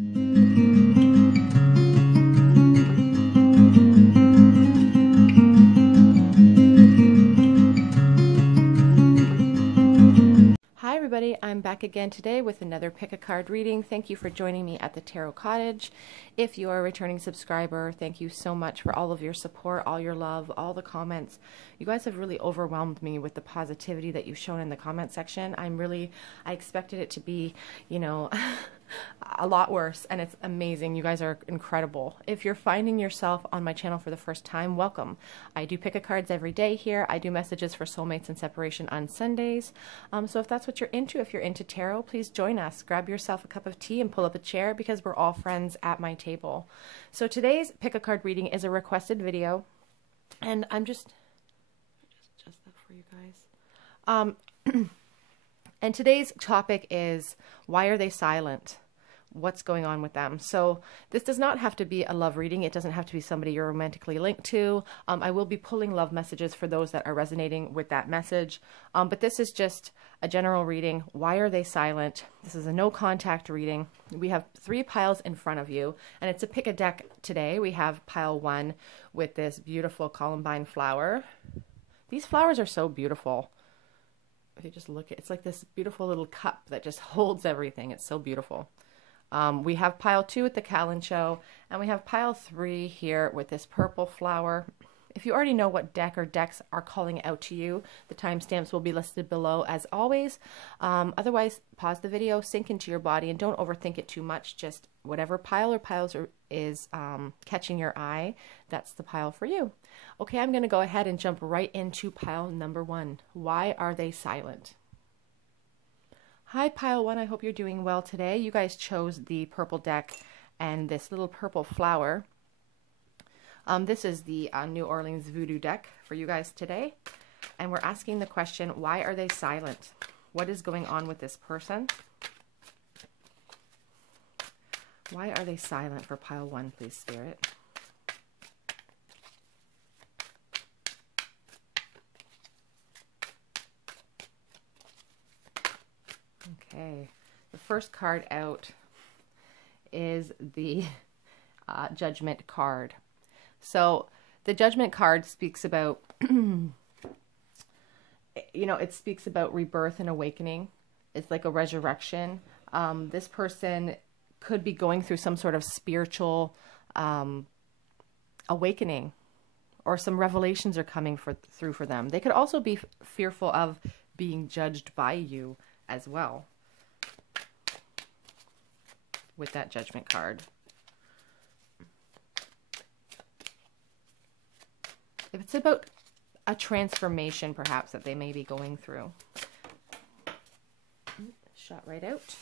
Hi everybody, I'm back again today with another pick a card reading. Thank you for joining me at the Tarot Cottage. If you are a returning subscriber, thank you so much for all of your support, all your love, all the comments. You guys have really overwhelmed me with the positivity that you've shown in the comment section. I expected it to be, a lot worse, and it's amazing. You guys are incredible. If you're finding yourself on my channel for the first time, welcome. I do pick a cards every day here. I do messages for soulmates and separation on Sundays. So if that's what you're into, if you're into tarot, please join us. Grab yourself a cup of tea and pull up a chair because we're all friends at my table. So today's pick a card reading is a requested video, and I'm just that for you guys. And today's topic is, why are they silent? What's going on with them? So this does not have to be a love reading. It doesn't have to be somebody you're romantically linked to. I will be pulling love messages for those that are resonating with that message. But this is just a general reading. Why are they silent? This is a no contact reading. We have 3 piles in front of you, and it's a pick a deck today. We have pile 1 with this beautiful columbine flower. These flowers are so beautiful. If you just look at it, it's like this beautiful little cup that just holds everything. It's so beautiful. We have pile 2 with the calencho, and we have pile 3 here with this purple flower. If you already know what deck or decks are calling out to you, the timestamps will be listed below as always. Otherwise, pause the video, sink into your body, and don't overthink it too much. Just whatever pile or piles is catching your eye, that's the pile for you. Okay, I'm going to go ahead and jump right into pile number 1. Why are they silent? Hi, pile 1. I hope you're doing well today. You guys chose the purple deck and this little purple flower. This is the New Orleans Voodoo deck for you guys today. And we're asking the question, why are they silent? What is going on with this person? Why are they silent for pile 1, please, Spirit? Okay, the first card out is the Judgment card. So the Judgment card speaks about, it speaks about rebirth and awakening. It's like a resurrection. This person could be going through some sort of spiritual awakening, or some revelations are coming through for them. They could also be fearful of being judged by you as well with that Judgment card. If it's about a transformation, perhaps, that they may be going through. Shot right out.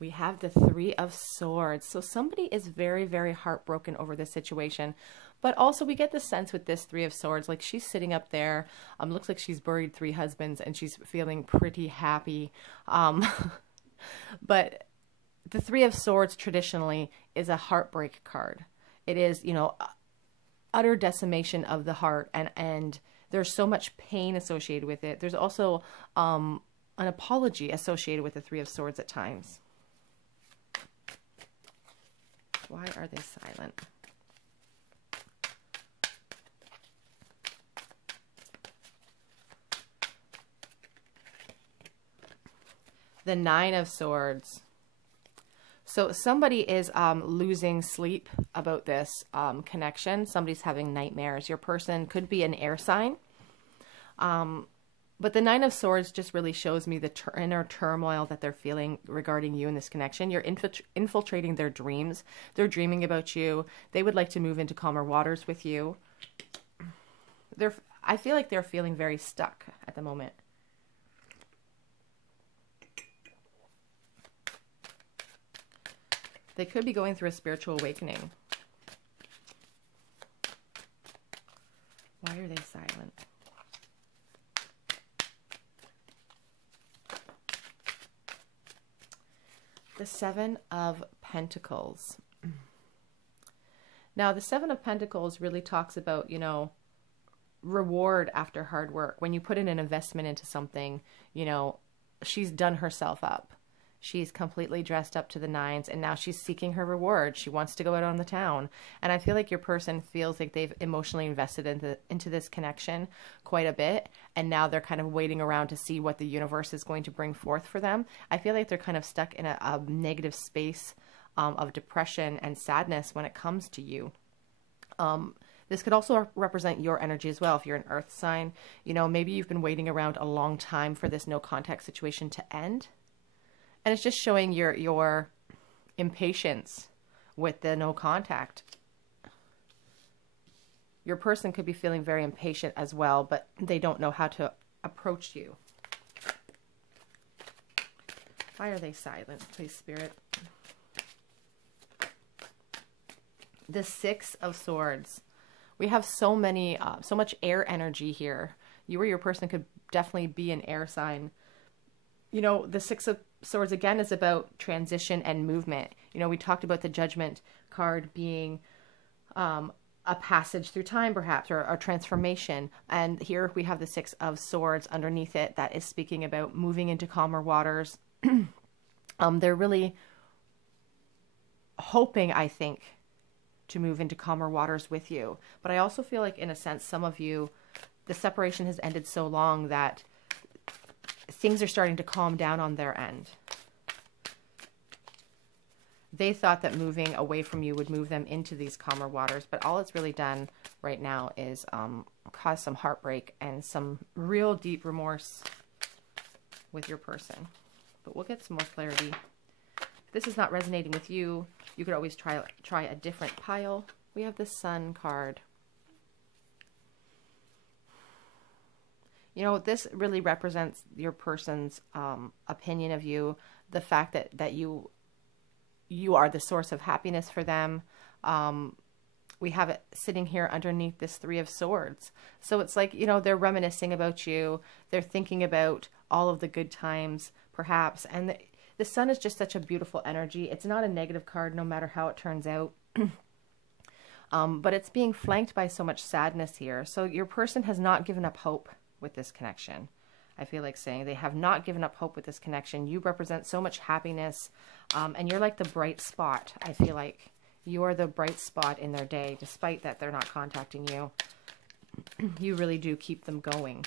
We have the 3 of Swords. So somebody is very, very heartbroken over this situation. But also we get the sense with this 3 of Swords, like she's sitting up there. Looks like she's buried 3 husbands and she's feeling pretty happy. But the 3 of Swords traditionally is a heartbreak card. It is, utter decimation of the heart, and there's so much pain associated with it. There's also an apology associated with the 3 of Swords at times. Why are they silent? The 9 of Swords. So somebody is losing sleep about this connection. Somebody's having nightmares. Your person could be an air sign. But the 9 of Swords just really shows me the inner turmoil that they're feeling regarding you in this connection. You're infiltrating their dreams. They're dreaming about you. They would like to move into calmer waters with you. I feel like they're feeling very stuck at the moment. They could be going through a spiritual awakening. Why are they silent? The 7 of Pentacles. Now, the 7 of Pentacles really talks about, reward after hard work. When you put in an investment into something, you know, she's done herself up. She's completely dressed up to the nines, and now she's seeking her reward. She wants to go out on the town. And I feel like your person feels like they've emotionally invested into this connection quite a bit. And now they're kind of waiting around to see what the universe is going to bring forth for them. I feel like they're kind of stuck in a negative space of depression and sadness when it comes to you. This could also represent your energy as well. If you're an earth sign, you know, maybe you've been waiting around a long time for this no contact situation to end. And it's just showing your impatience with the no contact. Your person could be feeling very impatient as well, but they don't know how to approach you. Why are they silent, please, Spirit? The Six of Swords. We have so much air energy here. You or your person could definitely be an air sign. You know, the Six of Swords again is about transition and movement. You know, we talked about the Judgment card being a passage through time, perhaps, or a transformation. And here we have the Six of Swords underneath it that is speaking about moving into calmer waters. They're really hoping, I think, to move into calmer waters with you. But I also feel like, in a sense, some of you, the separation has ended so long that things are starting to calm down on their end. They thought that moving away from you would move them into these calmer waters, but all it's really done right now is cause some heartbreak and some real deep remorse with your person. But we'll get some more clarity. If this is not resonating with you, you could always try a different pile. We have the Sun card. You know, this really represents your person's opinion of you, the fact that you are the source of happiness for them. We have it sitting here underneath this Three of Swords. So it's like, you know, they're reminiscing about you. They're thinking about all of the good times, perhaps. And the Sun is just such a beautiful energy. It's not a negative card, no matter how it turns out. But it's being flanked by so much sadness here. So your person has not given up hope with this connection. I feel like saying they have not given up hope with this connection. You represent so much happiness, and you're like the bright spot. I feel like you are the bright spot in their day, despite that they're not contacting you. You really do keep them going.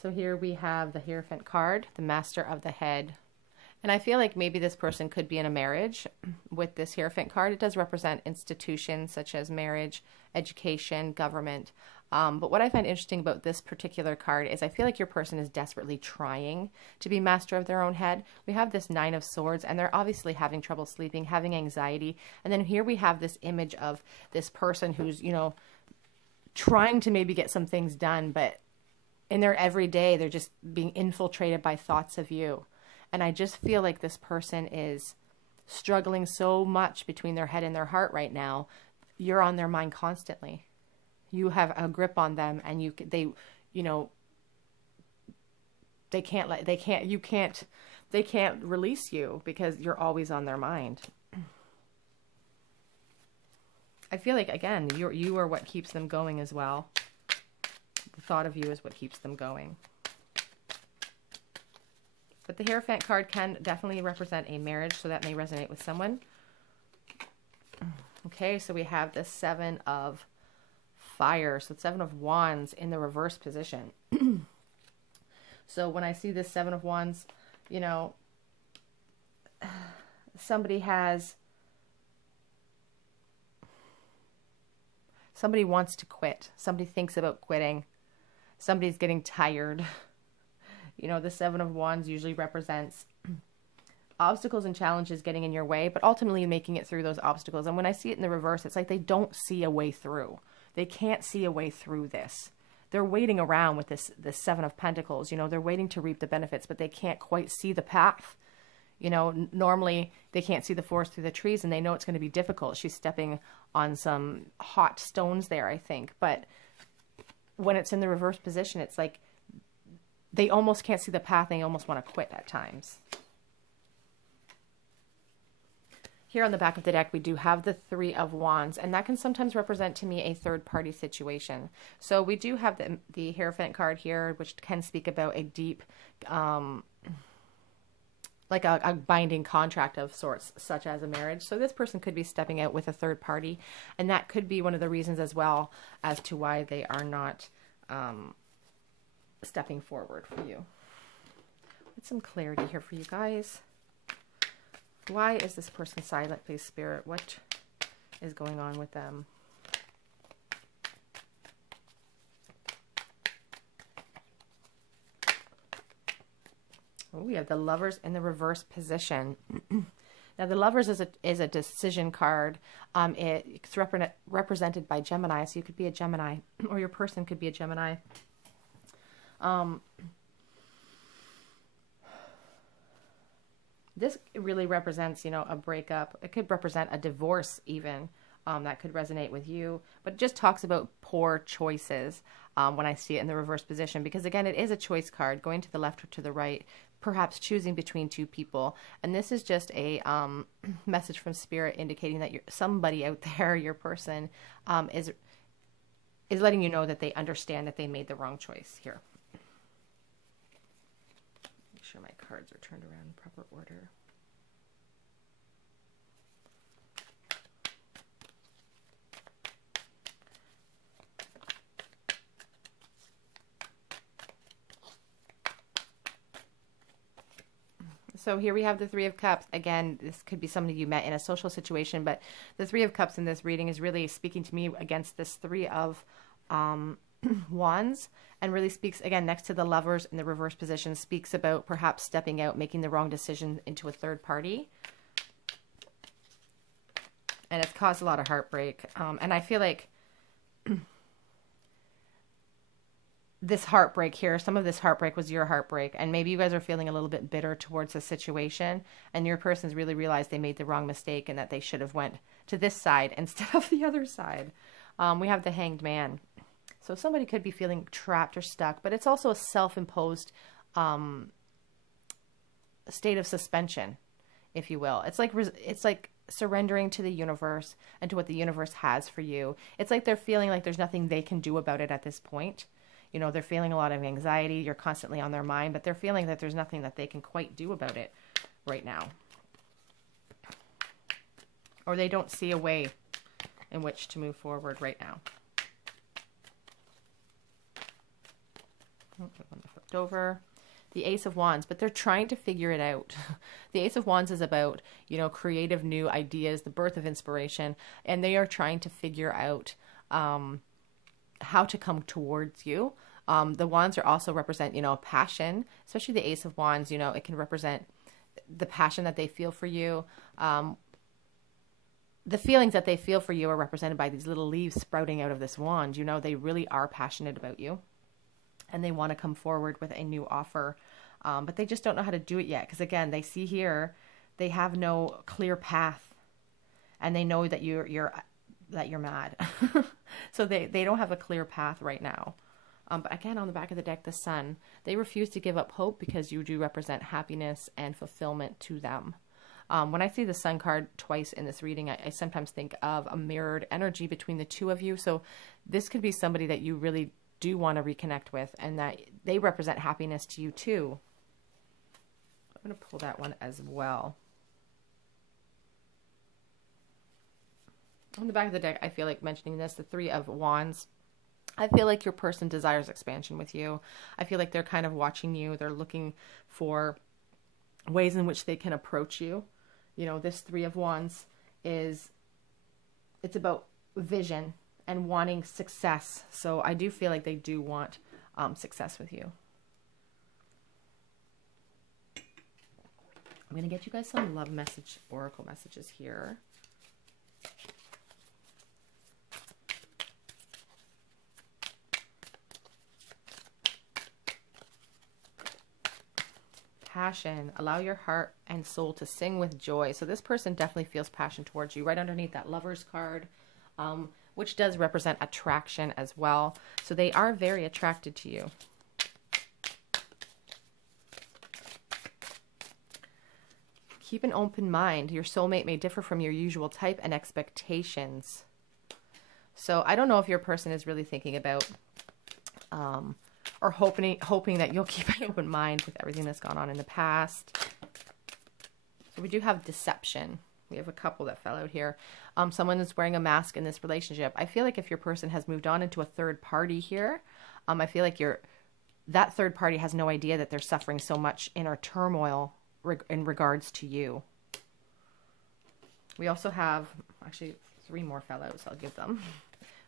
So here we have the Hierophant card, the Master of the Head. And I feel like maybe this person could be in a marriage with this Hierophant card. It does represent institutions such as marriage, education, government. But what I find interesting about this particular card is I feel like your person is desperately trying to be master of their own head. We have this Nine of Swords, and they're obviously having trouble sleeping, having anxiety. And then here we have this image of this person who's, you know, trying to maybe get some things done, but in their everyday, they're just being infiltrated by thoughts of you. And I just feel like this person is struggling so much between their head and their heart right now. You're on their mind constantly. You have a grip on them, and they can't release you because you're always on their mind. I feel like, again, you are what keeps them going as well. The thought of you is what keeps them going. But the Hierophant card can definitely represent a marriage, so that may resonate with someone. Okay, so we have the Seven of Fire. So Seven of Wands in the reverse position. So when I see this Seven of Wands, you know, somebody wants to quit. Somebody thinks about quitting. Somebody's getting tired. You know, the Seven of Wands usually represents obstacles and challenges getting in your way, but ultimately making it through those obstacles. And when I see it in the reverse, it's like they don't see a way through. They can't see a way through this. They're waiting around with this Seven of Pentacles. You know, they're waiting to reap the benefits, but they can't quite see the path. You know, normally they can't see the forest through the trees, and they know it's going to be difficult. She's stepping on some hot stones there, I think. But when it's in the reverse position, it's like they almost can't see the path. They almost want to quit at times. Here on the back of the deck, we do have the Three of Wands, and that can sometimes represent to me a third-party situation. So we do have the Hierophant card here, which can speak about a deep, like a binding contract of sorts, such as a marriage. So this person could be stepping out with a third party, and that could be one of the reasons as well as to why they are not stepping forward for you. Get some clarity here for you guys. Why is this person silent, please, Spirit? What is going on with them? Oh, we have the Lovers in the reverse position. Now, the Lovers is a decision card. It's represented by Gemini, so you could be a Gemini, or your person could be a Gemini. This really represents, you know, a breakup. It could represent a divorce even. That could resonate with you. But it just talks about poor choices when I see it in the reverse position. Because, again, it is a choice card, going to the left or to the right, perhaps choosing between two people. And this is just a message from Spirit indicating that somebody out there, your person, is letting you know that they understand that they made the wrong choice here. Make sure my cards are turned around in proper order. So here we have the Three of Cups. Again, this could be somebody you met in a social situation, but the Three of Cups in this reading is really speaking to me against this Three of Wands, and really speaks, again, next to the Lovers in the reverse position, speaks about perhaps stepping out, making the wrong decision into a third party. And it's caused a lot of heartbreak. And I feel like this heartbreak here, some of this heartbreak was your heartbreak, and maybe you guys are feeling a little bit bitter towards the situation, and your person's really realized they made the wrong mistake and that they should have went to this side instead of the other side. We have the Hanged Man. So somebody could be feeling trapped or stuck, but it's also a self-imposed state of suspension, if you will. It's like surrendering to the universe and to what the universe has for you. It's like they're feeling like there's nothing they can do about it at this point. You know, they're feeling a lot of anxiety. You're constantly on their mind, but they're feeling that there's nothing that they can quite do about it right now. Or they don't see a way in which to move forward right now. Oh, one flipped over. The Ace of Wands, but they're trying to figure it out. The Ace of Wands is about, you know, creative new ideas, the birth of inspiration, and they are trying to figure out how to come towards you. The Wands are also represent, you know, passion, especially the Ace of Wands. You know, it can represent the passion that they feel for you. The feelings that they feel for you are represented by these little leaves sprouting out of this wand. You know, they really are passionate about you, and they want to come forward with a new offer, but they just don't know how to do it yet. Because again, they see here, they have no clear path, and they know that you're mad. So they don't have a clear path right now. But again, on the back of the deck, the Sun, they refuse to give up hope because you do represent happiness and fulfillment to them. When I see the Sun card twice in this reading, I sometimes think of a mirrored energy between the two of you. So this could be somebody that you really do want to reconnect with, and that they represent happiness to you too. I'm going to pull that one as well. On the back of the deck, I feel like mentioning this, the Three of Wands. I feel like your person desires expansion with you. I feel like they're kind of watching you. They're looking for ways in which they can approach you. You know, this Three of Wands it's about vision and wanting success. So I do feel like they do want success with you. I'm going to get you guys some love message, oracle messages here. Passion. Allow your heart and soul to sing with joy. So this person definitely feels passion towards you. Right underneath that Lovers card, which does represent attraction as well. So they are very attracted to you. Keep an open mind. Your soulmate may differ from your usual type and expectations. So I don't know if your person is really thinking about or hoping that you'll keep an open mind with everything that's gone on in the past. So we do have deception. We have a couple that fell out here. Someone is wearing a mask in this relationship. I feel like if your person has moved on into a third party here, I feel like that third party has no idea that they're suffering so much inner turmoil in regards to you. We also have, actually, 3 more fellows. I'll give them.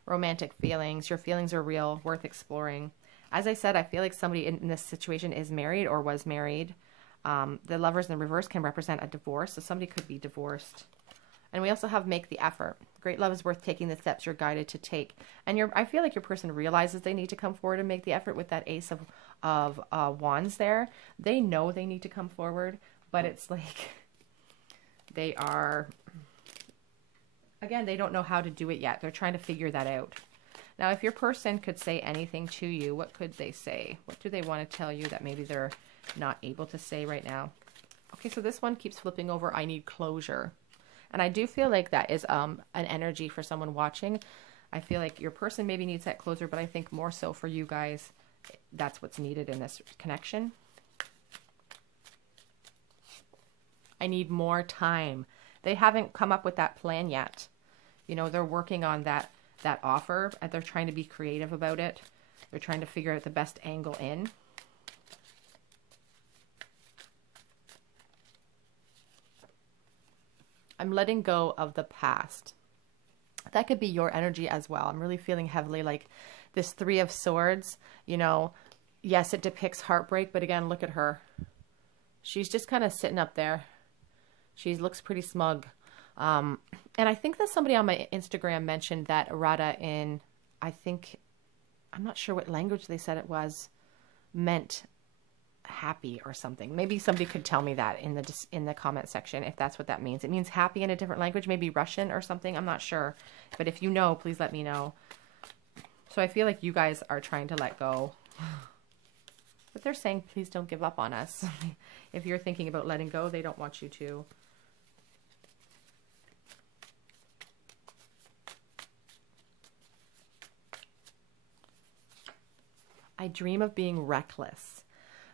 Romantic feelings. Your feelings are real, worth exploring. As I said, I feel like somebody in this situation is married or was married. The Lovers in reverse can represent a divorce, so somebody could be divorced. And we also have make the effort. Great love is worth taking the steps you're guided to take. And I feel like your person realizes they need to come forward and make the effort with that Ace of Wands there. They know they need to come forward, but it's like they are, again, they don't know how to do it yet. They're trying to figure that out. Now, if your person could say anything to you, what could they say? What do they want to tell you that maybe they're not able to say right now? Okay, so this one keeps flipping over. I need closure. And I do feel like that is an energy for someone watching. I feel like your person maybe needs that closure, but I think more so for you guys, that's what's needed in this connection. I need more time. They haven't come up with that plan yet. You know, they're working on that offer, and they're trying to be creative about it. They're trying to figure out the best angle in. I'm letting go of the past. That could be your energy as well. I'm really feeling heavily like this 3 of Swords, you know, yes, it depicts heartbreak, but again, look at her. She's just kind of sitting up there. She looks pretty smug. And I think that somebody on my Instagram mentioned that errata in, I'm not sure what language they said it was, meant happy or something. Maybe somebody could tell me that in the comment section if that's what that means. It means happy in a different language, maybe Russian or something. I'm not sure. But if you know, please let me know. So I feel like you guys are trying to let go. But they're saying, please don't give up on us. If you're thinking about letting go, they don't want you to. I dream of being reckless.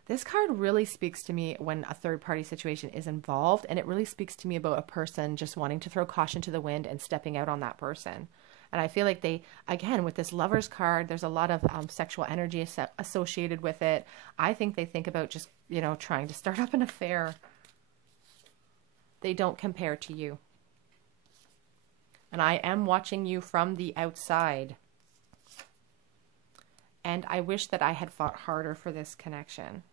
This card really speaks to me when a third-party situation is involved, and it really speaks to me about a person just wanting to throw caution to the wind and stepping out on that person. And I feel like they, again, with this Lovers card, there's a lot of sexual energy associated with it. I think they think about just, you know, trying to start up an affair. They don't compare to you. And I am watching you from the outside. And I wish that I had fought harder for this connection.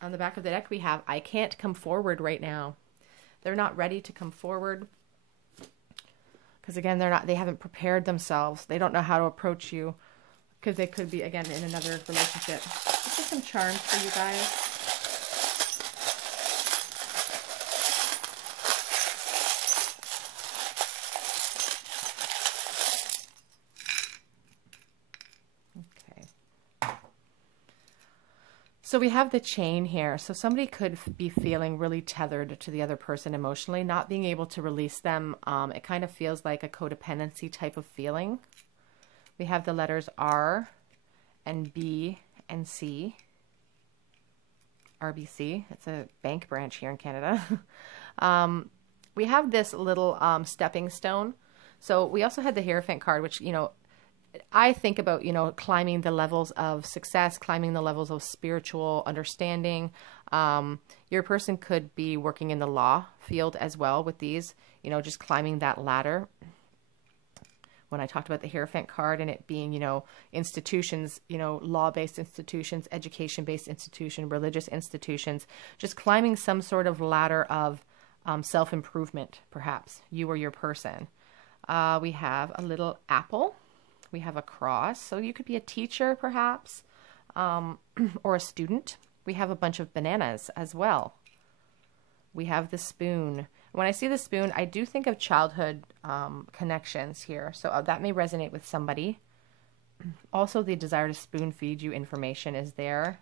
On the back of the deck, we have, I can't come forward right now. They're not ready to come forward. Because again, they haven't prepared themselves. They don't know how to approach you. Because they could be, again, in another relationship. This is some charms for you guys. So we have the chain here. So somebody could be feeling really tethered to the other person emotionally, not being able to release them. It kind of feels like a codependency type of feeling. We have the letters R and B and C. RBC. It's a bank branch here in Canada. We have this little stepping stone. So we also had the Hierophant card, which, you know, I think about, you know, climbing the levels of success, climbing the levels of spiritual understanding. Your person could be working in the law field as well with these, you know, just climbing that ladder. When I talked about the Hierophant card and it being, you know, institutions, you know, law-based institutions, education-based institutions, religious institutions, just climbing some sort of ladder of self-improvement, perhaps, you or your person. We have a little apple. We have a cross, so you could be a teacher perhaps, or a student. We have a bunch of bananas as well. We have the spoon. When I see the spoon, I do think of childhood connections here, so that may resonate with somebody. Also, the desire to spoon feed you information is there.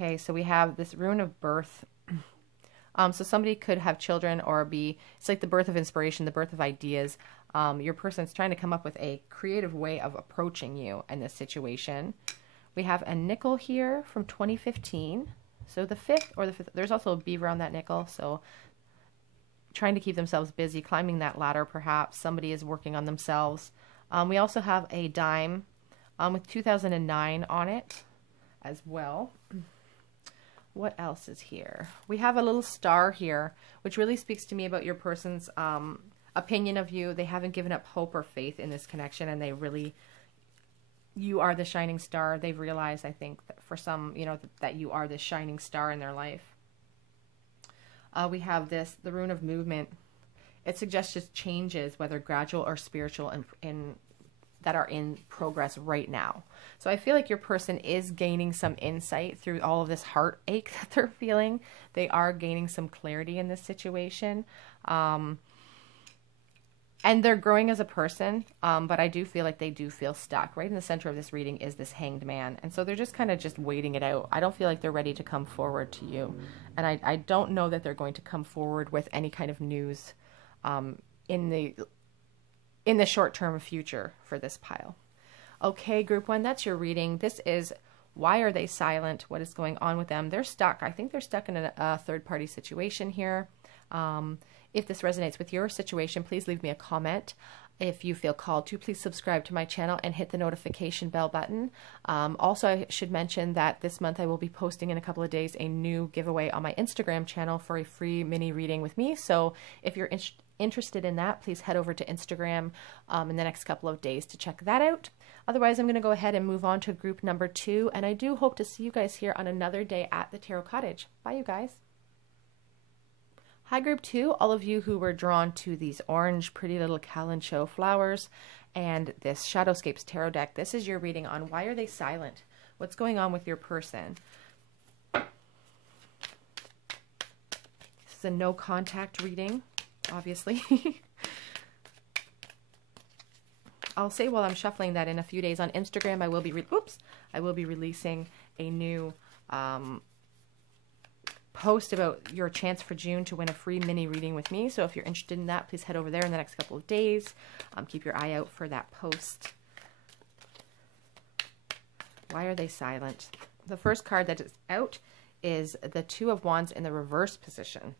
Okay, so we have this rune of birth. So somebody could have children or it's like the birth of inspiration, the birth of ideas. Your person's trying to come up with a creative way of approaching you in this situation. We have a nickel here from 2015. So the fifth, there's also a beaver on that nickel. So trying to keep themselves busy, climbing that ladder perhaps. Somebody is working on themselves. We also have a dime with 2009 on it as well. What else is here? We have a little star here, which really speaks to me about your person's opinion of you. They haven't given up hope or faith in this connection, and you are the shining star. They've realized, I think, that for some, that you are the shining star in their life. We have the rune of movement. It suggests just changes, whether gradual or spiritual, that are in progress right now. So I feel like your person is gaining some insight through all of this heartache that they're feeling. They are gaining some clarity in this situation. And they're growing as a person, but I do feel like they do feel stuck. Right in the center of this reading is this Hanged Man. And so they're just kind of just waiting it out. I don't feel like they're ready to come forward to you. And I don't know that they're going to come forward with any kind of news in the short-term future for this pile. Okay, group one, that's your reading. This is why are they silent? What is going on with them? They're stuck. I think they're stuck in a third-party situation here. If this resonates with your situation, please leave me a comment. If you feel called to, please subscribe to my channel and hit the notification bell button. Also, I should mention that this month I will be posting in a couple of days a new giveaway on my Instagram channel for a free mini reading with me. So if you're interested in that, please head over to Instagram in the next couple of days to check that out. Otherwise, I'm going to go ahead and move on to group number 2, and I do hope to see you guys here on another day at the Tarot Cottage. Bye, you guys. Hi, group 2, all of you who were drawn to these orange pretty little Kalanchoe flowers and this Shadowscapes tarot deck. This is your reading on why are they silent? What's going on with your person? This is a no contact reading, obviously. I'll say while I'm shuffling that in a few days on Instagram, I will be releasing a new post about your chance for June to win a free mini reading with me. So if you're interested in that, please head over there in the next couple of days. Keep your eye out for that post. Why are they silent? The first card that is out is the Two of Wands in the reverse position.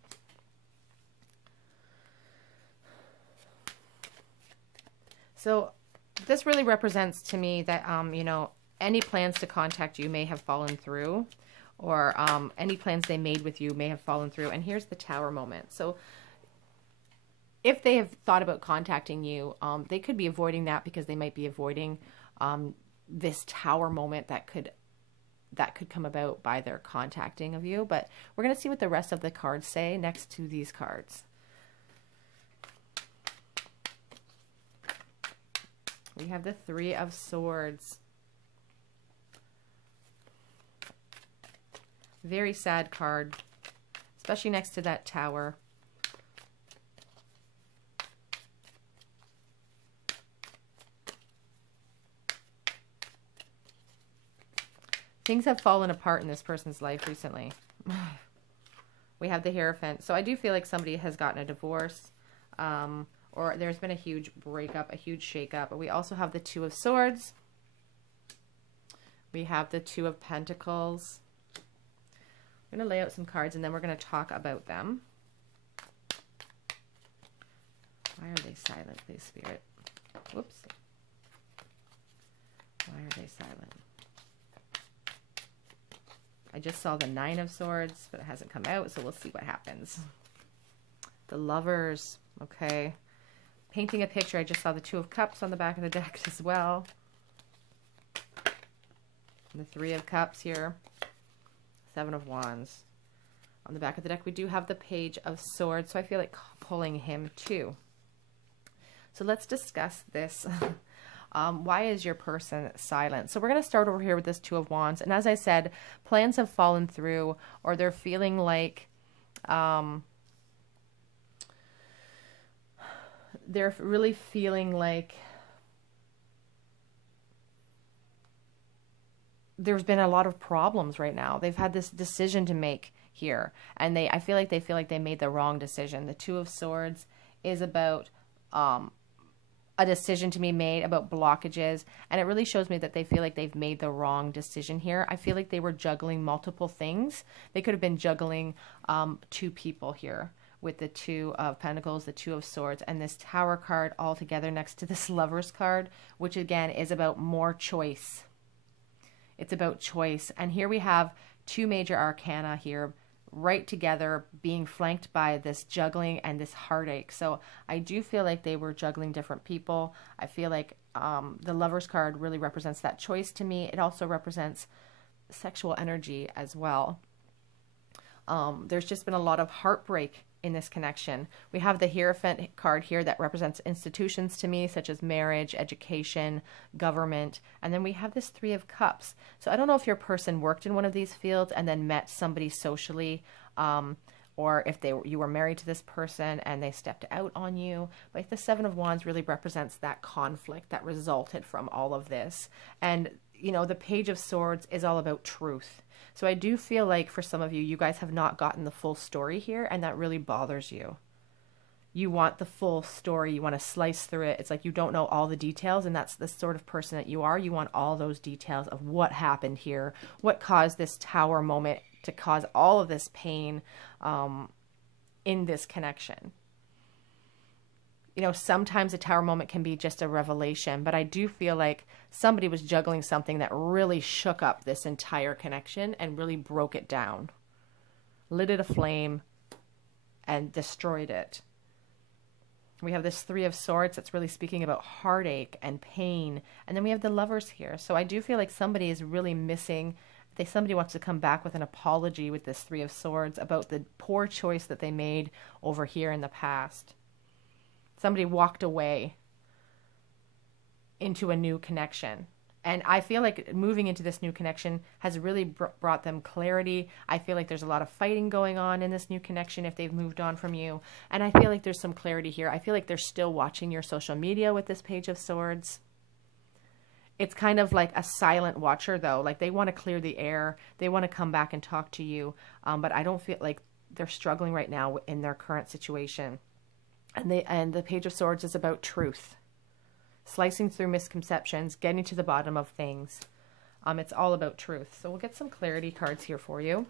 So this really represents to me that, any plans to contact you may have fallen through, or any plans they made with you may have fallen through. And here's the Tower moment. So if they have thought about contacting you, they could be avoiding that because they might be avoiding this Tower moment that could come about by their contacting of you. But we're going to see what the rest of the cards say next to these cards. We have the Three of Swords. Very sad card, especially next to that Tower. Things have fallen apart in this person's life recently. We have the Hierophant. So I do feel like somebody has gotten a divorce, or there's been a huge breakup, a huge shakeup. But we also have the Two of Swords. We have the Two of Pentacles. I'm going to lay out some cards and then we're going to talk about them. Why are they silent, please, Spirit? Whoops. Why are they silent? I just saw the Nine of Swords, but it hasn't come out, so we'll see what happens. The Lovers. Okay. Painting a picture, I just saw the Two of Cups on the back of the deck as well. And the Three of Cups here. Seven of Wands. On the back of the deck, we do have the Page of Swords, so I feel like pulling him too. So let's discuss this. Why is your person silent? So we're going to start over here with this Two of Wands. And as I said, plans have fallen through, or they're feeling like they're really feeling like there's been a lot of problems right now. They've had this decision to make here, and I feel like they made the wrong decision. The Two of Swords is about a decision to be made, about blockages, and it really shows me that they feel like they've made the wrong decision here. I feel like they were juggling multiple things. They could have been juggling two people here with the Two of Pentacles, the Two of Swords, and this Tower card all together next to this Lovers card, which again is about more choice. It's about choice. And here we have two major arcana here right together, being flanked by this juggling and this heartache. So I do feel like they were juggling different people. I feel like the Lovers card really represents that choice to me. It also represents sexual energy as well. There's just been a lot of heartbreak in this connection. We have the Hierophant card here that represents institutions to me, such as marriage, education, government. And then we have this Three of Cups. So I don't know if your person worked in one of these fields and then met somebody socially, or if you were married to this person and they stepped out on you. But the Seven of Wands really represents that conflict that resulted from all of this. And, you know, the Page of Swords is all about truth. So I do feel like for some of you, you guys have not gotten the full story here, and that really bothers you. You want the full story. You want to slice through it. It's like you don't know all the details, and that's the sort of person that you are. You want all those details of what happened here, what caused this Tower moment to cause all of this pain in this connection. You know, sometimes a Tower moment can be just a revelation, but I do feel like somebody was juggling something that really shook up this entire connection and really broke it down, lit it aflame, and destroyed it. We have this Three of Swords that's really speaking about heartache and pain, and then we have the Lovers here. So I do feel like somebody is really missing. Somebody wants to come back with an apology with this Three of Swords about the poor choice that they made over here in the past. Somebody walked away into a new connection. And I feel like moving into this new connection has really brought them clarity. I feel like there's a lot of fighting going on in this new connection if they've moved on from you. And I feel like there's some clarity here. I feel like they're still watching your social media with this Page of Swords. It's kind of like a silent watcher, though. Like they want to clear the air. They want to come back and talk to you. But I don't feel like they're struggling right now in their current situation. And the Page of Swords is about truth, slicing through misconceptions, getting to the bottom of things. It's all about truth. So we'll get some clarity cards here for you.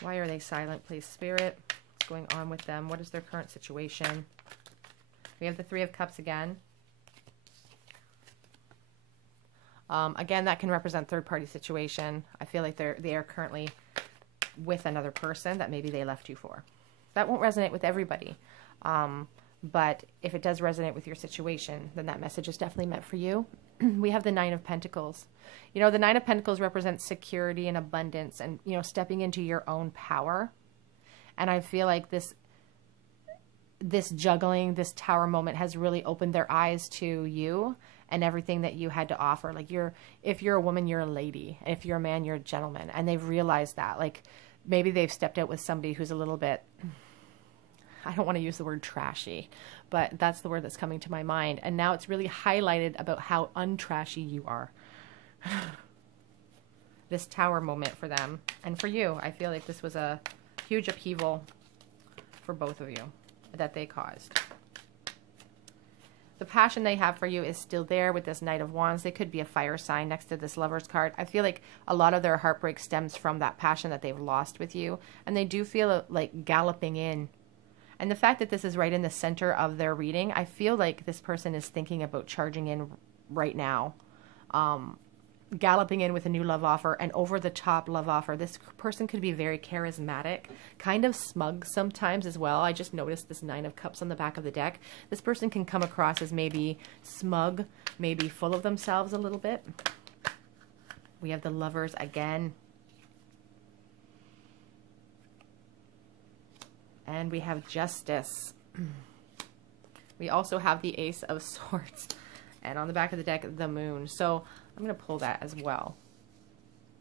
Why are they silent, please, Spirit? What's going on with them? What is their current situation? We have the Three of Cups again. Again, that can represent third-party situation. I feel like they are currently with another person that maybe they left you for. That won't resonate with everybody. But if it does resonate with your situation, then that message is definitely meant for you. We have the Nine of Pentacles. You know, the Nine of Pentacles represents security and abundance and, you know, stepping into your own power. And I feel like this juggling, this Tower moment has really opened their eyes to you and everything that you had to offer. Like if you're a woman, you're a lady. If you're a man, you're a gentleman. And they've realized that. Like maybe they've stepped out with somebody who's a little bit, I don't want to use the word trashy, but that's the word that's coming to my mind. And now it's really highlighted about how untrashy you are. This Tower moment for them. And for you, I feel like this was a huge upheaval for both of you that they caused. The passion they have for you is still there with this Knight of Wands. They could be a fire sign next to this Lovers card. I feel like a lot of their heartbreak stems from that passion that they've lost with you. And they do feel like galloping in. And the fact that this is right in the center of their reading, I feel like this person is thinking about charging in right now. Galloping in with a new love offer, an over-the-top love offer. This person could be very charismatic, kind of smug sometimes as well. I just noticed this Nine of Cups on the back of the deck. This person can come across as maybe smug, maybe full of themselves a little bit. We have the Lovers again. And we have Justice. We also have the Ace of Swords. And on the back of the deck, the Moon. So I'm going to pull that as well.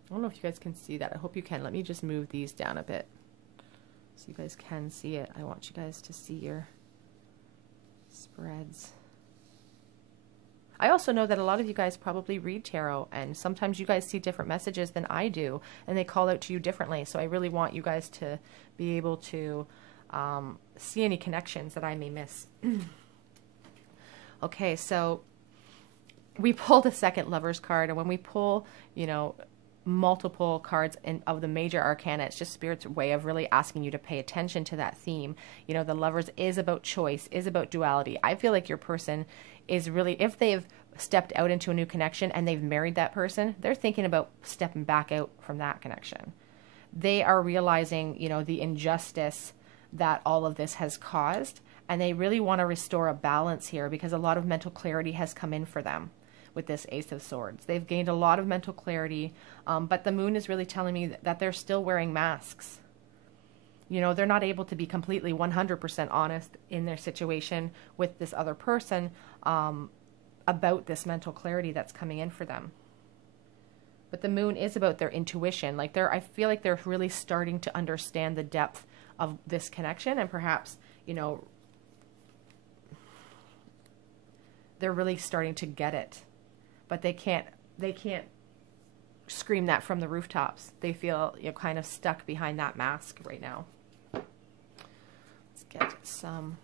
I don't know if you guys can see that. I hope you can. Let me just move these down a bit so you guys can see it. I want you guys to see your spreads. I also know that a lot of you guys probably read tarot, and sometimes you guys see different messages than I do, and they call out to you differently. So I really want you guys to be able to see any connections that I may miss. Okay, so we pulled a second Lover's card, and when we pull, you know, multiple cards of the major arcana, it's just Spirit's way of really asking you to pay attention to that theme. You know, the Lovers is about choice, is about duality. I feel like your person is really, if they've stepped out into a new connection and they've married that person, they're thinking about stepping back out from that connection. They are realizing, you know, the injustice that all of this has caused, and they really want to restore a balance here because a lot of mental clarity has come in for them with this Ace of Swords. They've gained a lot of mental clarity, but the moon is really telling me that they're still wearing masks. You know, they're not able to be completely 100% honest in their situation with this other person about this mental clarity that's coming in for them. But the moon is about their intuition. Like I feel like they're really starting to understand the depth of this connection, and perhaps, you know, they're really starting to get it. But they can't scream that from the rooftops. They feel, you know, kind of stuck behind that mask right now. Let's get some.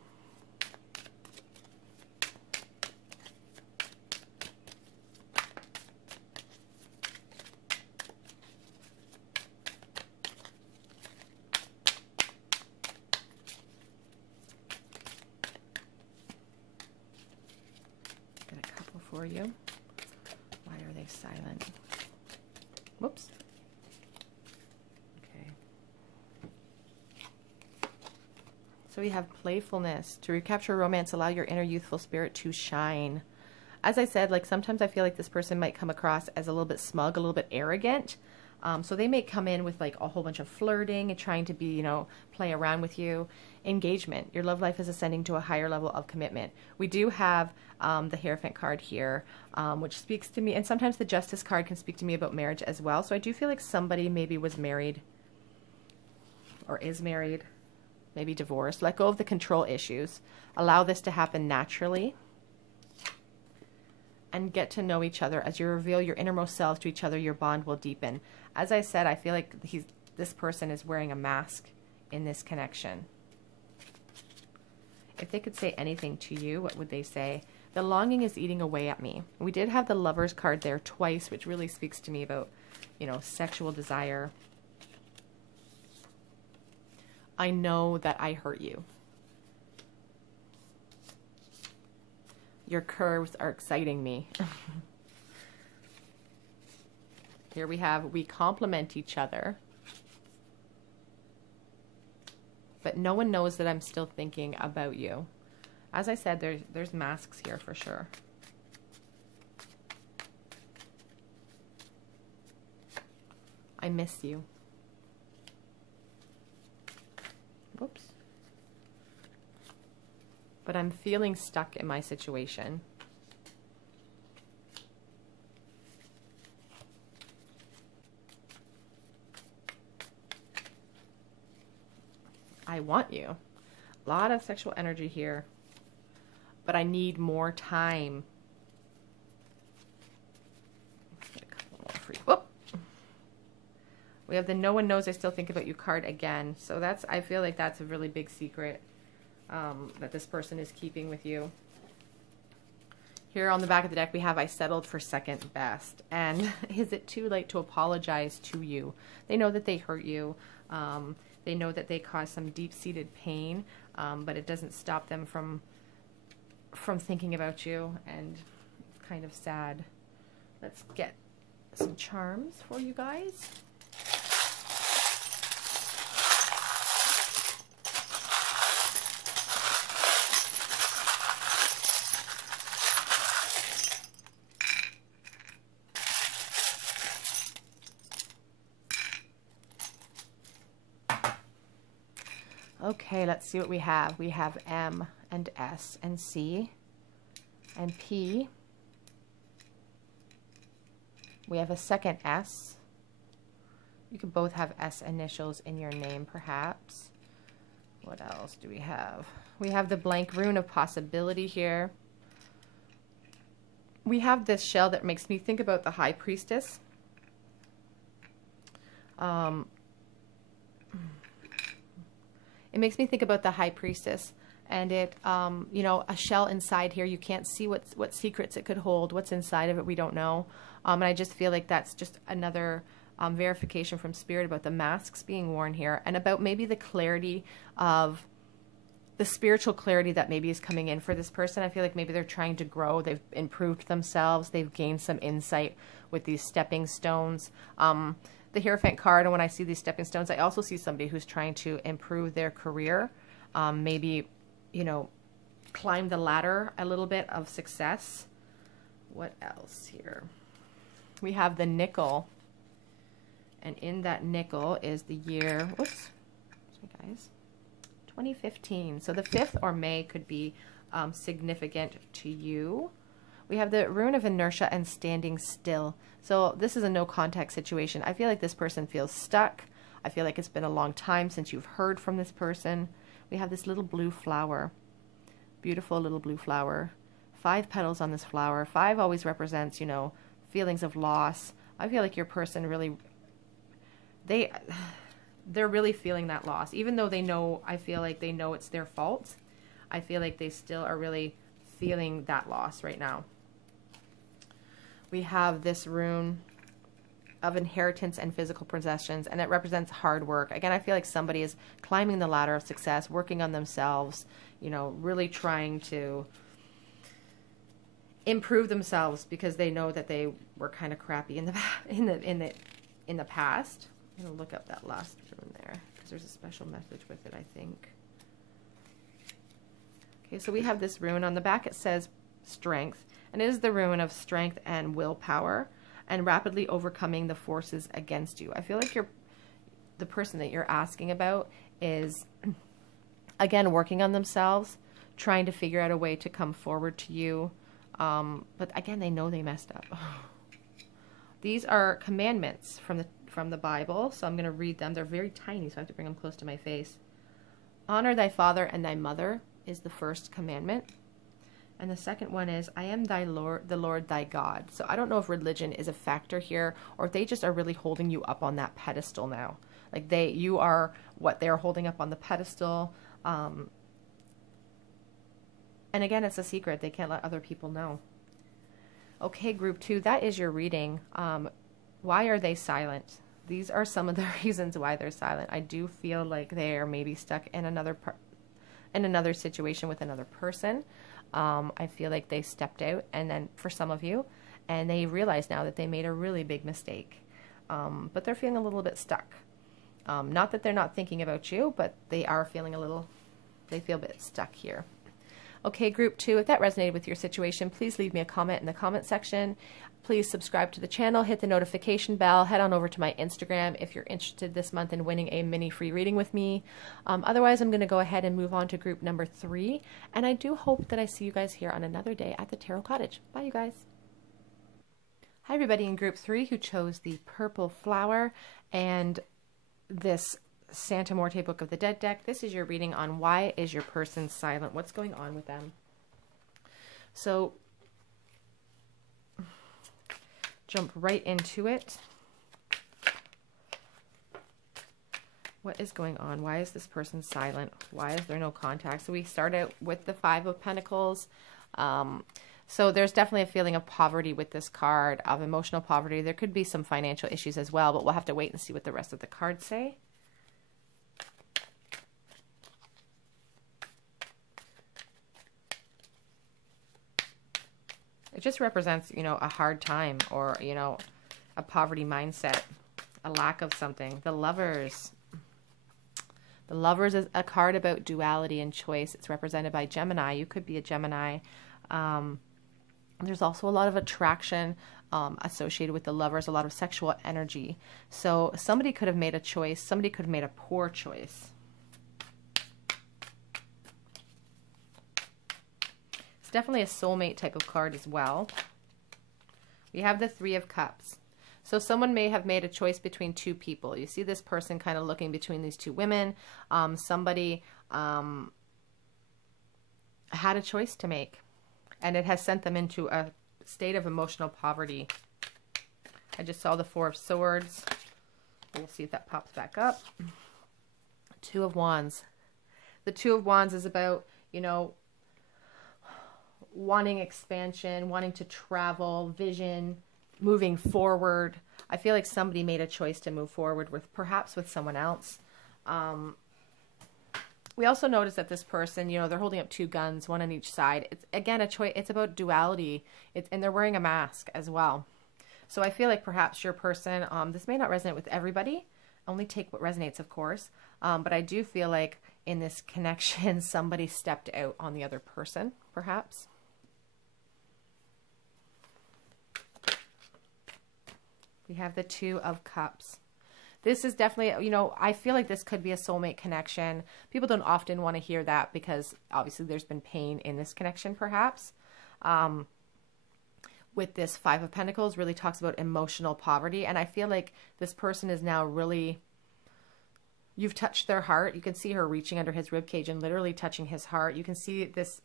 Get a couple for you. Why are they silent? Whoops. Okay. So we have playfulness. To recapture romance, allow your inner youthful spirit to shine. As I said, like sometimes I feel like this person might come across as a little bit smug, a little bit arrogant. So they may come in with like a whole bunch of flirting and trying to be, you know, play around with you. Engagement. Your love life is ascending to a higher level of commitment. We do have the Hierophant card here, which speaks to me, and sometimes the Justice card can speak to me about marriage as well. So I do feel like somebody maybe was married or is married, maybe divorced. Let go of the control issues. Allow this to happen naturally. And get to know each other. As you reveal your innermost selves to each other, your bond will deepen. As I said, I feel like this person is wearing a mask in this connection. If they could say anything to you, what would they say? The longing is eating away at me. We did have the Lover's card there twice, which really speaks to me about, you know, sexual desire. I know that I hurt you. Your curves are exciting me. Here we have, we complement each other. But no one knows that I'm still thinking about you. As I said, there's masks here for sure. I miss you. Whoops. But I'm feeling stuck in my situation. I want you. A lot of sexual energy here. But I need more time. Get a couple more for you. Whoop. We have the no one knows I still think about you card again. So that's, I feel like that's a really big secret that this person is keeping with you. Here on the back of the deck we have I settled for second best. And is it too late to apologize to you? They know that they hurt you. They know that they caused some deep-seated pain, but it doesn't stop them from thinking about you, and it's kind of sad. Let's get some charms for you guys. Okay, let's see what we have. We have M and S and C and P. We have a second S. You could both have S initials in your name, perhaps. What else do we have? We have the blank rune of possibility here. We have this shell that makes me think about the High Priestess. It makes me think about the High Priestess, and it, you know, a shell inside here. You can't see what secrets it could hold. What's inside of it, we don't know. And I just feel like that's just another verification from Spirit about the masks being worn here, and about maybe the clarity of the spiritual clarity that maybe is coming in for this person. I feel like maybe they're trying to grow. They've improved themselves. They've gained some insight with these stepping stones. The Hierophant card, and when I see these stepping stones, I also see somebody who's trying to improve their career, maybe, you know, climb the ladder a little bit of success. What else here? We have the nickel, and in that nickel is the year, whoops, sorry guys, 2015. So the 5th or May could be significant to you. We have the rune of inertia and standing still. So this is a no contact situation. I feel like this person feels stuck. I feel like it's been a long time since you've heard from this person. We have this little blue flower. Beautiful little blue flower. 5 petals on this flower. 5 always represents, you know, feelings of loss. I feel like your person really, they're really feeling that loss. Even though they know, I feel like they know it's their fault, I feel like they still are really feeling that loss right now. We have this rune of inheritance and physical possessions, and it represents hard work. Again, I feel like somebody is climbing the ladder of success, working on themselves, you know, really trying to improve themselves because they know that they were kind of crappy in the past. I'm gonna look up that last rune there because there's a special message with it, I think. Okay, so we have this rune on the back. It says strength, and it is the rune of strength and willpower and rapidly overcoming the forces against you. I feel like the person that you're asking about is, again, working on themselves, trying to figure out a way to come forward to you. But again, they know they messed up. These are commandments from the Bible, so I'm going to read them. They're very tiny, so I have to bring them close to my face. Honor thy father and thy mother is the first commandment. And the second one is, I am thy Lord, the Lord thy God. So I don't know if religion is a factor here, or if they just are really holding you up on that pedestal now. Like you are what they're holding up on the pedestal. And again, it's a secret. They can't let other people know. Okay, group 2, that is your reading. Why are they silent? These are some of the reasons why they're silent. I do feel like they are maybe stuck in another situation with another person. I feel like they stepped out, and then for some of you, and they realize now that they made a really big mistake. But they're feeling a little bit stuck. Not that they're not thinking about you, but they are feeling they feel a bit stuck here. Okay, group 2, if that resonated with your situation, please leave me a comment in the comment section. Please subscribe to the channel, hit the notification bell, head on over to my Instagram if you're interested this month in winning a mini free reading with me. Otherwise, I'm going to go ahead and move on to group number 3, and I do hope that I see you guys here on another day at the Tarot Cottage. Bye, you guys. Hi, everybody in group 3 who chose the purple flower and this Santa Morte Book of the Dead deck. This is your reading on why is your person silent? What's going on with them? So jump right into it. What is going on? Why is this person silent? Why is there no contact? So we start out with the 5 of Pentacles. So there's definitely a feeling of poverty with this card, of emotional poverty. There could be some financial issues as well, but we'll have to wait and see what the rest of the cards say. It just represents, you know, a hard time, or, you know, a poverty mindset, a lack of something. The Lovers. The Lovers is a card about duality and choice. It's represented by Gemini. You could be a Gemini. There's also a lot of attraction associated with the Lovers, a lot of sexual energy. So somebody could have made a choice. Somebody could have made a poor choice. Definitely a soulmate type of card as well. We have the 3 of Cups. So someone may have made a choice between 2 people. You see this person kind of looking between these 2 women. Somebody had a choice to make, and it has sent them into a state of emotional poverty. I just saw the Four of Swords. We'll see if that pops back up. Two of Wands. The Two of Wands is about, you know, wanting expansion, wanting to travel, vision, moving forward. I feel like somebody made a choice to move forward with, perhaps with someone else. We also notice that this person, you know, they're holding up two guns, one on each side. It's, again, a choice. It's about duality. And they're wearing a mask as well. So I feel like perhaps your person, this may not resonate with everybody. Only take what resonates, of course. But I do feel like in this connection, somebody stepped out on the other person, perhaps. We have the Two of Cups. This is definitely, you know, I feel like this could be a soulmate connection. People don't often want to hear that because obviously there's been pain in this connection, perhaps. With this Five of Pentacles, really talks about emotional poverty. And I feel like this person is now really, you've touched their heart. You can see her reaching under his ribcage and literally touching his heart. You can see this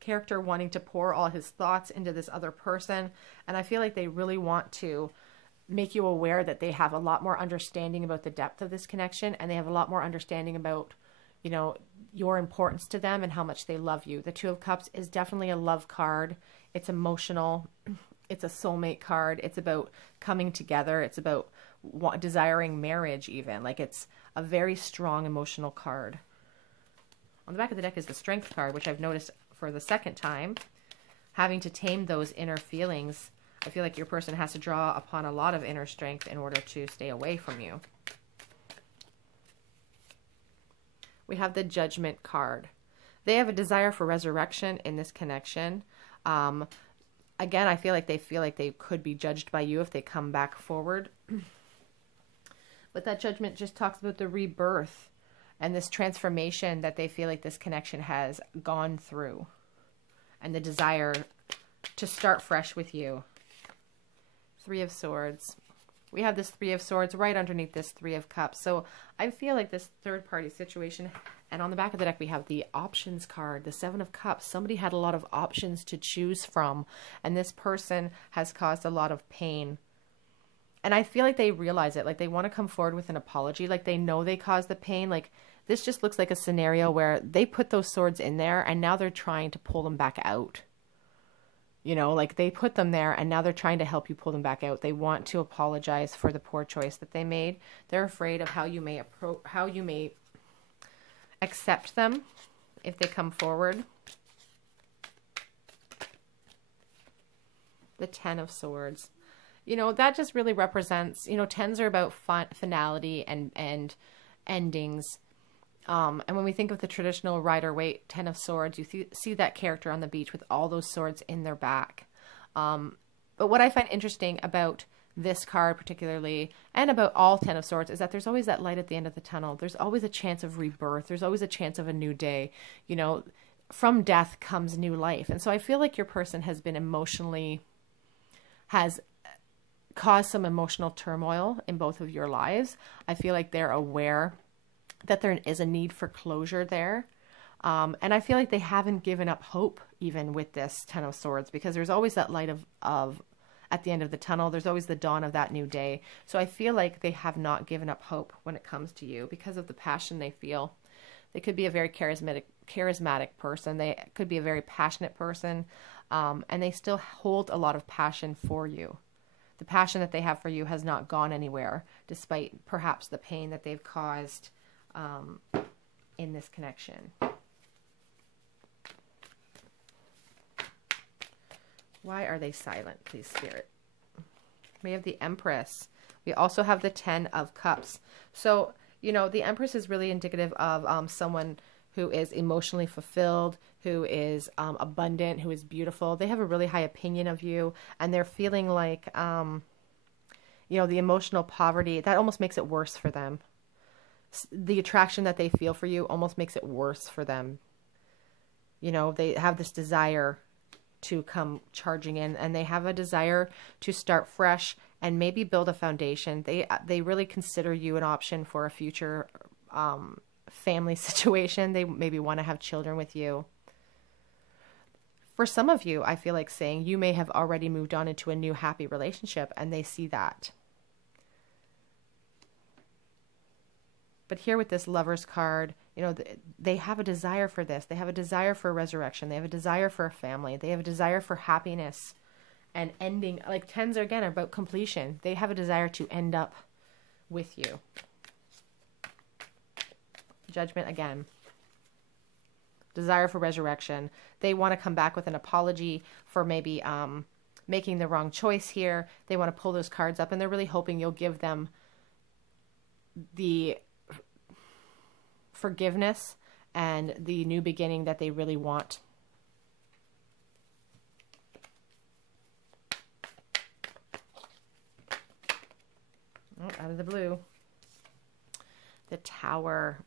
character wanting to pour all his thoughts into this other person. And I feel like they really want to make you aware that they have a lot more understanding about the depth of this connection, and they have a lot more understanding about, you know, your importance to them and how much they love you. The Two of Cups is definitely a love card. It's emotional. It's a soulmate card. It's about coming together. It's about desiring marriage even. Like, it's a very strong emotional card. On the back of the deck is the Strength card, which I've noticed for the second time. Having to tame those inner feelings. I feel like your person has to draw upon a lot of inner strength in order to stay away from you. We have the Judgment card. They have a desire for resurrection in this connection. Again, I feel like they could be judged by you if they come back forward. But that Judgment just talks about the rebirth and this transformation that they feel like this connection has gone through. And the desire to start fresh with you. Three of Swords. We have this Three of Swords right underneath this Three of Cups. So I feel like this third party situation, and on the back of the deck we have the options card, the Seven of Cups. Somebody had a lot of options to choose from, and this person has caused a lot of pain. And I feel like they realize it. Like, they want to come forward with an apology. Like, they know they caused the pain. Like, this just looks like a scenario where they put those swords in there and now they're trying to pull them back out. You know, like, they put them there and now they're trying to help you pull them back out. They want to apologize for the poor choice that they made. They're afraid of how you may accept them if they come forward. The Ten of Swords. You know, that just really represents, you know, tens are about finality and endings. And when we think of the traditional Rider-Waite Ten of Swords, you see that character on the beach with all those swords in their back. But what I find interesting about this card particularly, and about all Ten of Swords, is that there's always that light at the end of the tunnel. There's always a chance of rebirth. There's always a chance of a new day. You know, from death comes new life. And so I feel like your person has been has caused some emotional turmoil in both of your lives. I feel like they're aware that there is a need for closure there. And I feel like they haven't given up hope even with this Ten of Swords, because there's always that light of at the end of the tunnel. There's always the dawn of that new day. So I feel like they have not given up hope when it comes to you because of the passion they feel. They could be a very charismatic person. They could be a very passionate person. And they still hold a lot of passion for you. The passion that they have for you has not gone anywhere, despite perhaps the pain that they've caused in this connection. Why are they silent, please, Spirit? We have the Empress. We also have the Ten of Cups. So, you know, the Empress is really indicative of someone who is emotionally fulfilled, who is abundant, who is beautiful. They have a really high opinion of you, and they're feeling like, you know, the emotional poverty, that almost makes it worse for them. The attraction that they feel for you almost makes it worse for them. You know, they have this desire to come charging in, and they have a desire to start fresh and maybe build a foundation. They really consider you an option for a future family situation. They maybe want to have children with you. For some of you, I feel like saying you may have already moved on into a new happy relationship and they see that. But here with this Lover's card, you know, they have a desire for this. They have a desire for resurrection. They have a desire for a family. They have a desire for happiness and ending. Like tens are again about completion. They have a desire to end up with you. Judgment again. Desire for resurrection. They want to come back with an apology for maybe making the wrong choice here. They want to pull those cards up and they're really hoping you'll give them the forgiveness and the new beginning that they really want. Oh, out of the blue. The Tower.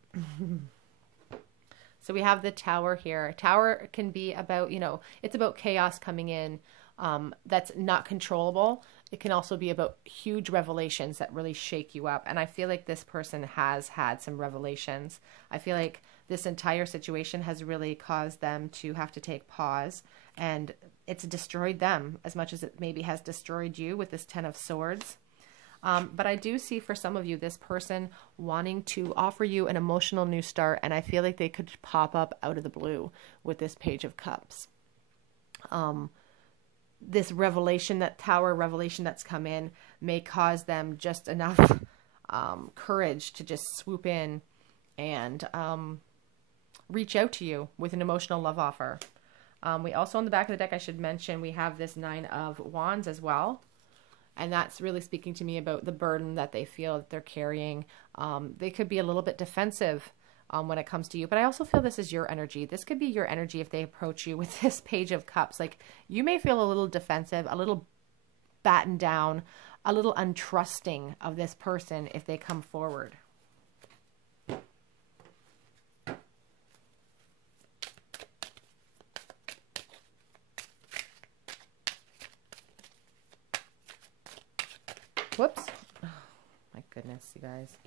So we have the Tower here. Tower can be about, you know, it's about chaos coming in that's not controllable. It can also be about huge revelations that really shake you up. And I feel like this person has had some revelations. I feel like this entire situation has really caused them to have to take pause. And it's destroyed them as much as it maybe has destroyed you with this Ten of Swords. But I do see for some of you, this person wanting to offer you an emotional new start. And I feel like they could pop up out of the blue with this Page of Cups. This revelation, that Tower revelation that's come in, may cause them just enough courage to just swoop in and reach out to you with an emotional love offer. We also, on the back of the deck, I should mention, we have this Nine of Wands as well. And that's really speaking to me about the burden that they feel that they're carrying. They could be a little bit defensive when it comes to you. But I also feel this is your energy. This could be your energy if they approach you with this Page of Cups. Like, you may feel a little defensive, a little battened down, a little untrusting of this person if they come forward. Whoops. Oh, my goodness, you guys.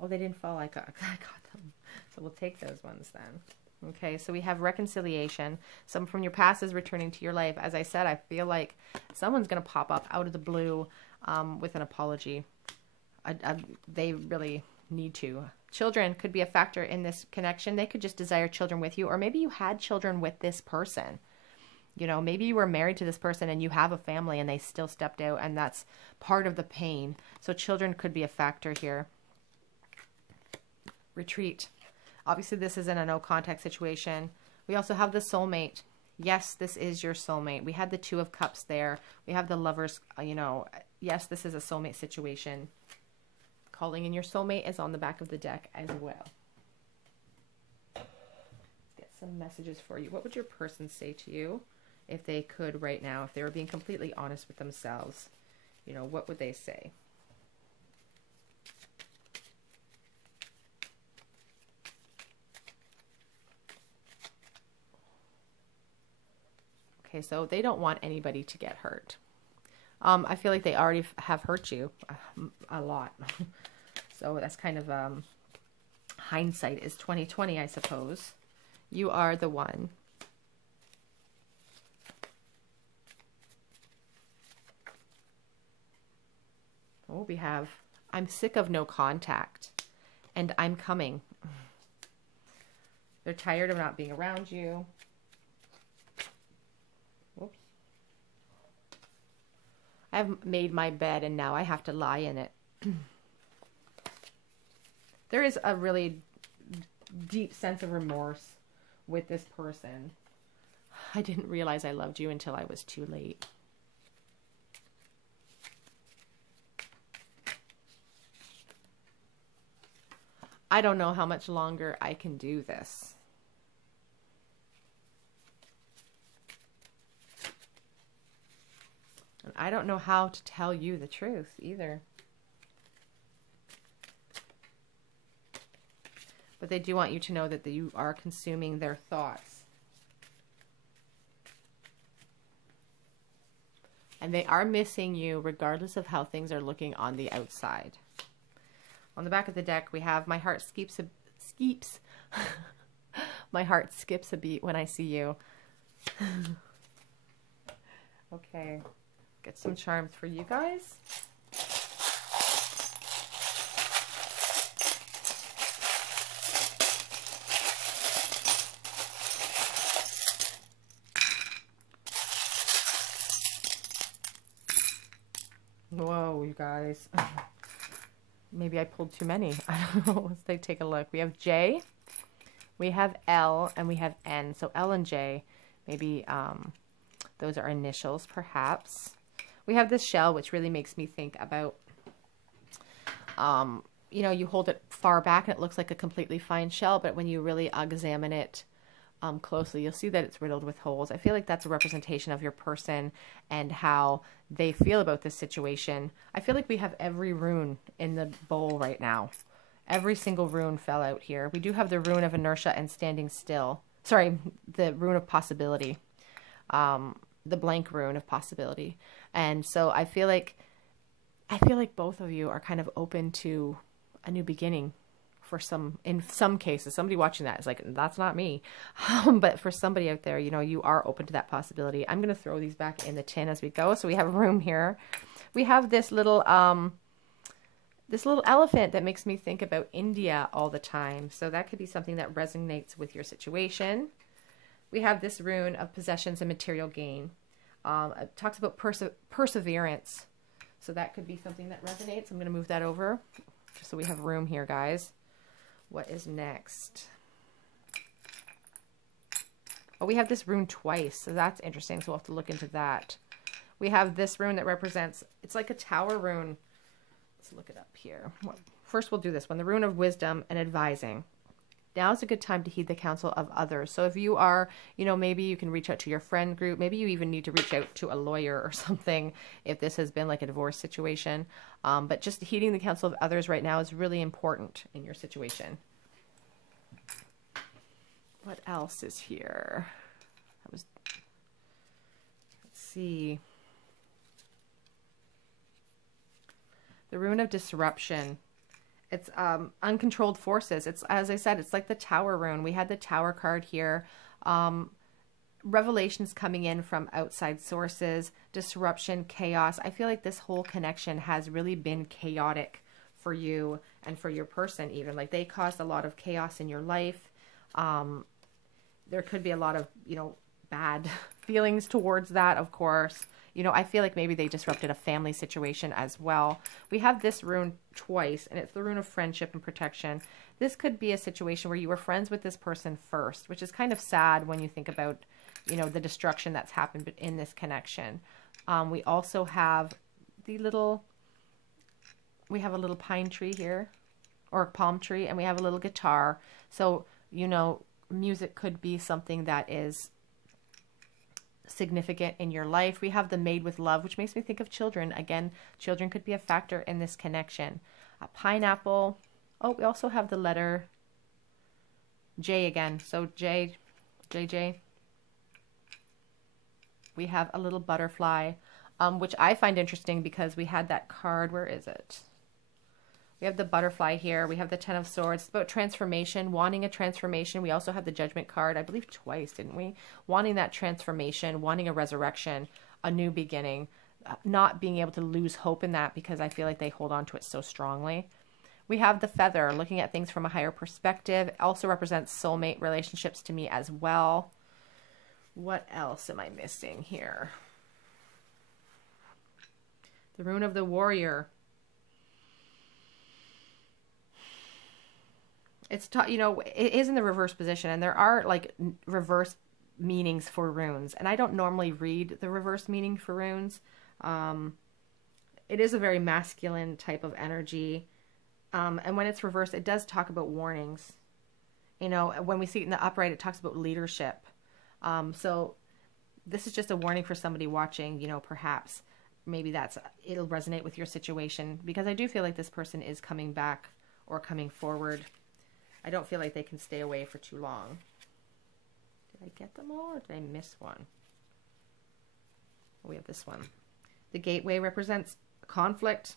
Oh, they didn't fall. I got them. So we'll take those ones then. Okay, so we have reconciliation. Someone from your past is returning to your life. As I said, I feel like someone's going to pop up out of the blue with an apology. They really need to. Children could be a factor in this connection. They could just desire children with you. Or maybe you had children with this person. You know, maybe you were married to this person and you have a family and they still stepped out, and that's part of the pain. So children could be a factor here. Retreat. Obviously, this isn't a no contact situation. We also have the soulmate. Yes, this is your soulmate. We had the Two of Cups there. We have the Lovers, you know, yes, this is a soulmate situation. Calling in your soulmate is on the back of the deck as well. Let's get some messages for you. What would your person say to you if they could right now, if they were being completely honest with themselves? You know, what would they say? Okay, so they don't want anybody to get hurt. I feel like they already have hurt you a lot. So that's kind of hindsight is 20/20, I suppose. You are the one. Oh, we have, I'm sick of no contact and I'm coming. They're tired of not being around you. Oops. I've made my bed and now I have to lie in it. There is a really deep sense of remorse with this person. I didn't realize I loved you until I was too late. I don't know how much longer I can do this. And I don't know how to tell you the truth either. But they do want you to know that you are consuming their thoughts. And they are missing you regardless of how things are looking on the outside. On the back of the deck, we have my heart skips. My heart skips a beat when I see you. Okay, get some charms for you guys. Whoa, you guys. Maybe I pulled too many. I don't know. Let's take a look. We have J, we have L, and we have N. So L and J, maybe those are initials, perhaps. We have this shell, which really makes me think about, you know, you hold it far back and it looks like a completely fine shell, but when you really examine it closely, you'll see that it's riddled with holes. I feel like that's a representation of your person and how they feel about this situation. I feel like we have every rune in the bowl right now. Every single rune fell out here. We do have the rune of inertia and standing still. Sorry, the rune of possibility. The blank rune of possibility. And so I feel like both of you are kind of open to a new beginning. For in some cases, somebody watching that is like, that's not me. But for somebody out there, you know, you are open to that possibility. I'm going to throw these back in the tin as we go. So we have room here. We have this little elephant that makes me think about India all the time. So that could be something that resonates with your situation. We have this rune of possessions and material gain. It talks about perseverance. So that could be something that resonates. I'm going to move that over just so we have room here, guys. What is next? Oh, we have this rune twice, so that's interesting. So we'll have to look into that. We have this rune that represents, it's like a tower rune. Let's look it up here. First, we'll do this one, the rune of wisdom and advising. Now is a good time to heed the counsel of others. So if you are, you know, maybe you can reach out to your friend group. Maybe you even need to reach out to a lawyer or something if this has been like a divorce situation. But just heeding the counsel of others right now is really important in your situation. What else is here? Let's see. The rune of disruption. It's uncontrolled forces. It's, as I said, it's like the tower rune. We had the tower card here. Revelations coming in from outside sources, disruption, chaos. I feel like this whole connection has really been chaotic for you and for your person even. Like they caused a lot of chaos in your life. There could be a lot of, you know, bad feelings towards that, of course. You know, I feel like maybe they disrupted a family situation as well. We have this rune twice, and it's the rune of friendship and protection. This could be a situation where you were friends with this person first, which is kind of sad when you think about, you know, the destruction that's happened in this connection. We also have we have a little pine tree here, or a palm tree, and we have a little guitar. So, you know, music could be something that is significant in your life. We have the Made with Love, which makes me think of children. Again, children could be a factor in this connection. A pineapple. Oh, we also have the letter J again. So J, JJ. We have a little butterfly, which I find interesting because we had that card. Where is it? We have the butterfly here. We have the Ten of Swords. It's about transformation, wanting a transformation. We also have the Judgment card, I believe twice, didn't we? Wanting that transformation, wanting a resurrection, a new beginning, not being able to lose hope in that because I feel like they hold on to it so strongly. We have the Feather, looking at things from a higher perspective. It also represents soulmate relationships to me as well. What else am I missing here? The Rune of the Warrior. It's, you know, it is in the reverse position, and there are like reverse meanings for runes, and I don't normally read the reverse meaning for runes. It is a very masculine type of energy, and when it's reversed, it does talk about warnings. You know, when we see it in the upright, it talks about leadership. So this is just a warning for somebody watching, you know, perhaps maybe it'll resonate with your situation, because I do feel like this person is coming back or coming forward. I don't feel like they can stay away for too long. Did I get them all, or did I miss one? We have this one. The Gateway represents conflict.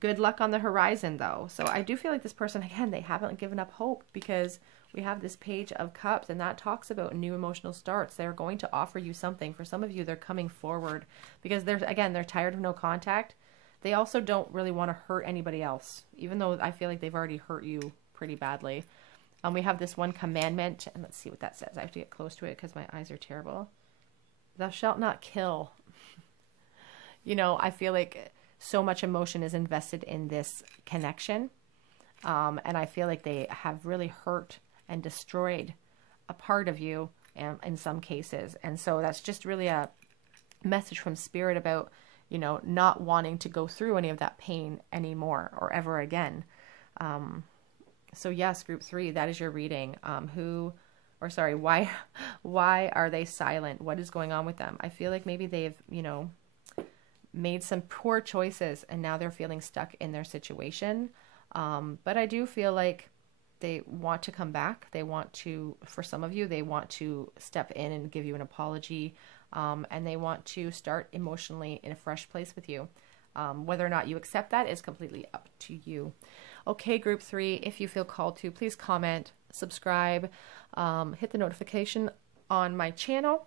Good luck on the horizon, though. So I do feel like this person, again, they haven't given up hope, because we have this Page of Cups, and that talks about new emotional starts. They're going to offer you something. For some of you, they're coming forward because they're tired of no contact. They also don't really want to hurt anybody else, even though I feel like they've already hurt you pretty badly. We have this one commandment, and let's see what that says. I have to get close to it because my eyes are terrible. Thou shalt not kill. You know, I feel like so much emotion is invested in this connection. And I feel like they have really hurt and destroyed a part of you in some cases. And so that's just really a message from Spirit about, you know, not wanting to go through any of that pain anymore or ever again. So yes, group 3, that is your reading. Why are they silent? What is going on with them? I feel like maybe they've, you know, made some poor choices and now they're feeling stuck in their situation. But I do feel like they want to come back. They want to, for some of you, they want to step in and give you an apology. And they want to start emotionally in a fresh place with you. Whether or not you accept that is completely up to you. Okay, group 3, if you feel called to, please comment, subscribe, hit the notification on my channel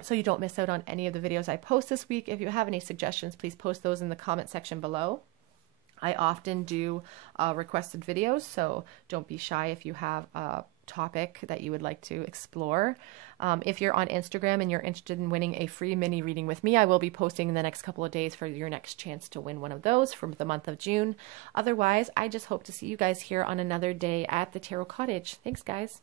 so you don't miss out on any of the videos I post this week. If you have any suggestions, please post those in the comment section below. I often do requested videos, so don't be shy if you have a topic that you would like to explore. If you're on Instagram and you're interested in winning a free mini reading with me, I will be posting in the next couple of days for your next chance to win one of those for the month of June. Otherwise, I just hope to see you guys here on another day at the Tarot Cottage. Thanks, guys.